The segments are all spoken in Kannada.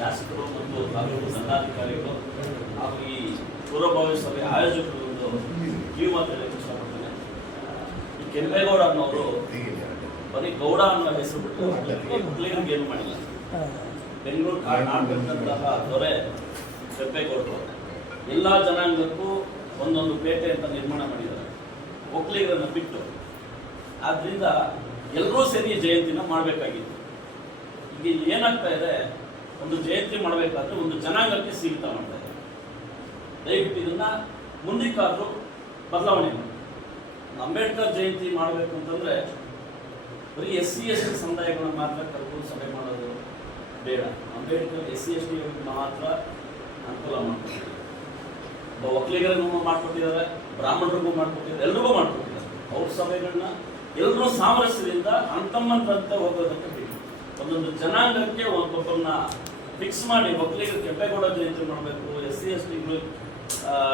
ಶಾಸಕರು ಮತ್ತು ತಾಲೂಕು ದಂಡಾಧಿಕಾರಿಗಳು ಹಾಗೂ ಈ ಪೂರ್ವಭಾವಿ ಸಭೆ ಆಯೋಜಕರು ಒಂದು ಕಿವಿ ಮಾತಾಡಲಿಕ್ಕೆ ಇಷ್ಟಪಡ್ತೇನೆ ಈ ಕೆಂಪೇಗೌಡ ಅನ್ನೋರು ಬರೀ ಗೌಡ ಅನ್ನೋ ಹೆಸರು ಬಿಟ್ಟು ಒಕ್ಕಲಿಗರಿಗೆ ಏನು ಮಾಡಿಲ್ಲ. ಬೆಂಗಳೂರು ಆಡ್ತಕ್ಕಂತಹ ದೊರೆ ಕೆಂಪೇಗೌಡರು. ಎಲ್ಲ ಜನಾಂಗಕ್ಕೂ ಒಂದೊಂದು ಪೇಟೆ ಅಂತ ನಿರ್ಮಾಣ ಮಾಡಿದ್ದಾರೆ. ಒಕ್ಕಲಿಗರನ್ನು ಬಿಟ್ಟು. ಆದ್ದರಿಂದ ಎಲ್ಲರೂ ಸೇರಿ ಜಯಂತಿನ ಮಾಡಬೇಕಾಗಿತ್ತು. ಈಗ ಏನಾಗ್ತಾ ಇದೆ? ಒಂದು ಜಯಂತಿ ಮಾಡಬೇಕಾದ್ರೆ ಒಂದು ಜನಾಂಗಕ್ಕೆ ಸೀಮಿತ ಮಾಡ್ತಾ ಇದೆ ದಯವಿಟ್ಟು ಇದನ್ನ ಮುಂದಕ್ಕಾದ್ರೂ ಬದಲಾವಣೆ ಅಂಬೇಡ್ಕರ್ ಜಯಂತಿ ಮಾಡಬೇಕು ಅಂತಂದ್ರೆ ಬರೀ ಎಸ್ ಸಿ ಎಸ್ ಟಿ ಸಮುದಾಯಗಳನ್ನ ಮಾತ್ರ ಕರ್ಕೊಂಡು ಸಭೆ ಮಾಡೋದು ಬೇಡ. Ambedkar S C S T ಮಾತ್ರ ಅನುಕೂಲ ಮಾಡ್ಕೊಟ್ಟಿದ್ದಾರೆ. ಒಬ್ಬ ಒಕ್ಕಲಿಗರಿಗೂ ಮಾಡ್ಕೊಟ್ಟಿದ್ದಾರೆ, ಬ್ರಾಹ್ಮಣರಿಗೂ ಮಾಡ್ಕೊಟ್ಟಿದ್ದಾರೆ, ಎಲ್ರಿಗೂ ಮಾಡ್ಕೊಟ್ಟಿದ್ದಾರೆ. ಅವ್ರ ಸಭೆಗಳನ್ನ ಎಲ್ಲರೂ ಸಾಮರಸ್ಯದಿಂದ ಅಂತಮ್ಮಂತೆ ಹೋಗೋದಕ್ಕೆ ಒಂದೊಂದು ಜನಾಂಗಕ್ಕೆ ಒಬ್ಬೊಬ್ಬರನ್ನ ಫಿಕ್ಸ್ ಮಾಡಿ ಮಕ್ಕಳಿಗೆ ಕೆಂಪೇಗೌಡ ಜಯಂತಿ ಮಾಡಬೇಕು, ಎಸ್ ಸಿ, ಎಸ್ ಟಿಗಳು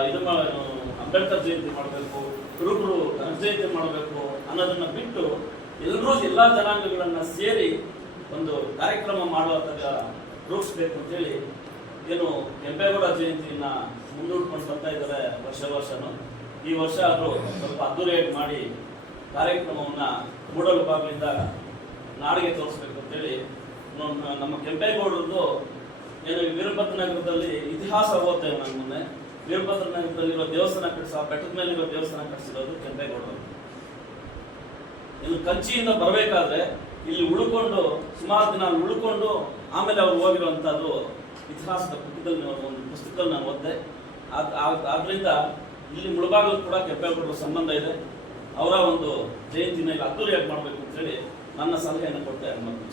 ಇದು ಅಂಬೇಡ್ಕರ್ ಜಯಂತಿ ಮಾಡಬೇಕು ಕುರುಬರು ಕನಕ ಜಯಂತಿ ಮಾಡಬೇಕು ಅನ್ನೋದನ್ನ ಬಿಟ್ಟು ಎಲ್ಲರೂ ಎಲ್ಲ ಜನಾಂಗಗಳನ್ನ ಸೇರಿ ಒಂದು ಕಾರ್ಯಕ್ರಮ ಮಾಡುವಂಥ ರೂಪಿಸ್ಬೇಕು ಅಂತೇಳಿ ಏನು ಕೆಂಪೇಗೌಡ ಜಯಂತಿಯನ್ನ ಮುಂದೂಡ್ಕೊಂಡು ಬರ್ತಾ ಇದ್ದಾರೆ ವರ್ಷ ವರ್ಷನು. ಈ ವರ್ಷ ಆದರೂ ಸ್ವಲ್ಪ ಅದ್ದೂರಿಯಾಗಿ ಮಾಡಿ ಕಾರ್ಯಕ್ರಮವನ್ನ ಮೂಡಲು ಭಾಗದಿಂದ ನಾಡಿಗೆ ತೋರಿಸ್ಬೇಕು ಅಂತೇಳಿ ನಮ್ಮ ಕೆಂಪೇಗೌಡರದ್ದು ಏನು ವೀರಭದ್ರ ನಗರದಲ್ಲಿ ಇತಿಹಾಸ ಓದ್ತೇವೆ ನಾನು ಮೊನ್ನೆ ವೀರಭದ್ರ ನಗರದಲ್ಲಿರೋ ದೇವಸ್ಥಾನ ಕಟ್ಟಿಸ ಬೆಟ್ಟದ ಮೇಲಿರೋ ದೇವಸ್ಥಾನ ಕಟ್ಟಿಸಿರೋದು ಕೆಂಪೇಗೌಡರು. ಇನ್ನು ಕಂಚಿಯಿಂದ ಬರಬೇಕಾದ್ರೆ ಇಲ್ಲಿ ಉಳ್ಕೊಂಡು, ಸುಮಾರು ದಿನ ಉಳ್ಕೊಂಡು ಆಮೇಲೆ ಅವ್ರು ಹೋಗಿರುವಂಥದ್ದು ಇತಿಹಾಸದ ಪುಟದಲ್ಲಿ ಒಂದು ಪುಸ್ತಕದಲ್ಲಿ ನಾನು ಓದಿದೆ. ಆದ್- ಆದ್- ಆದ್ರಿಂದ ಇಲ್ಲಿ ಮುಳುಬಾಗಲು ಕೂಡ ಕೆಂಪೇಗೌಡರ ಸಂಬಂಧ ಇದೆ. ಅವರ ಒಂದು ಜಯಂತಿನ ಇಲ್ಲಿ ಅದ್ದೂರಿಯಾಗಿ ಮಾಡಬೇಕು ಅಂತೇಳಿ ನನ್ನ ಸಲಹೆಯನ್ನು ಕೊಟ್ಟೆ ಮತ್ತು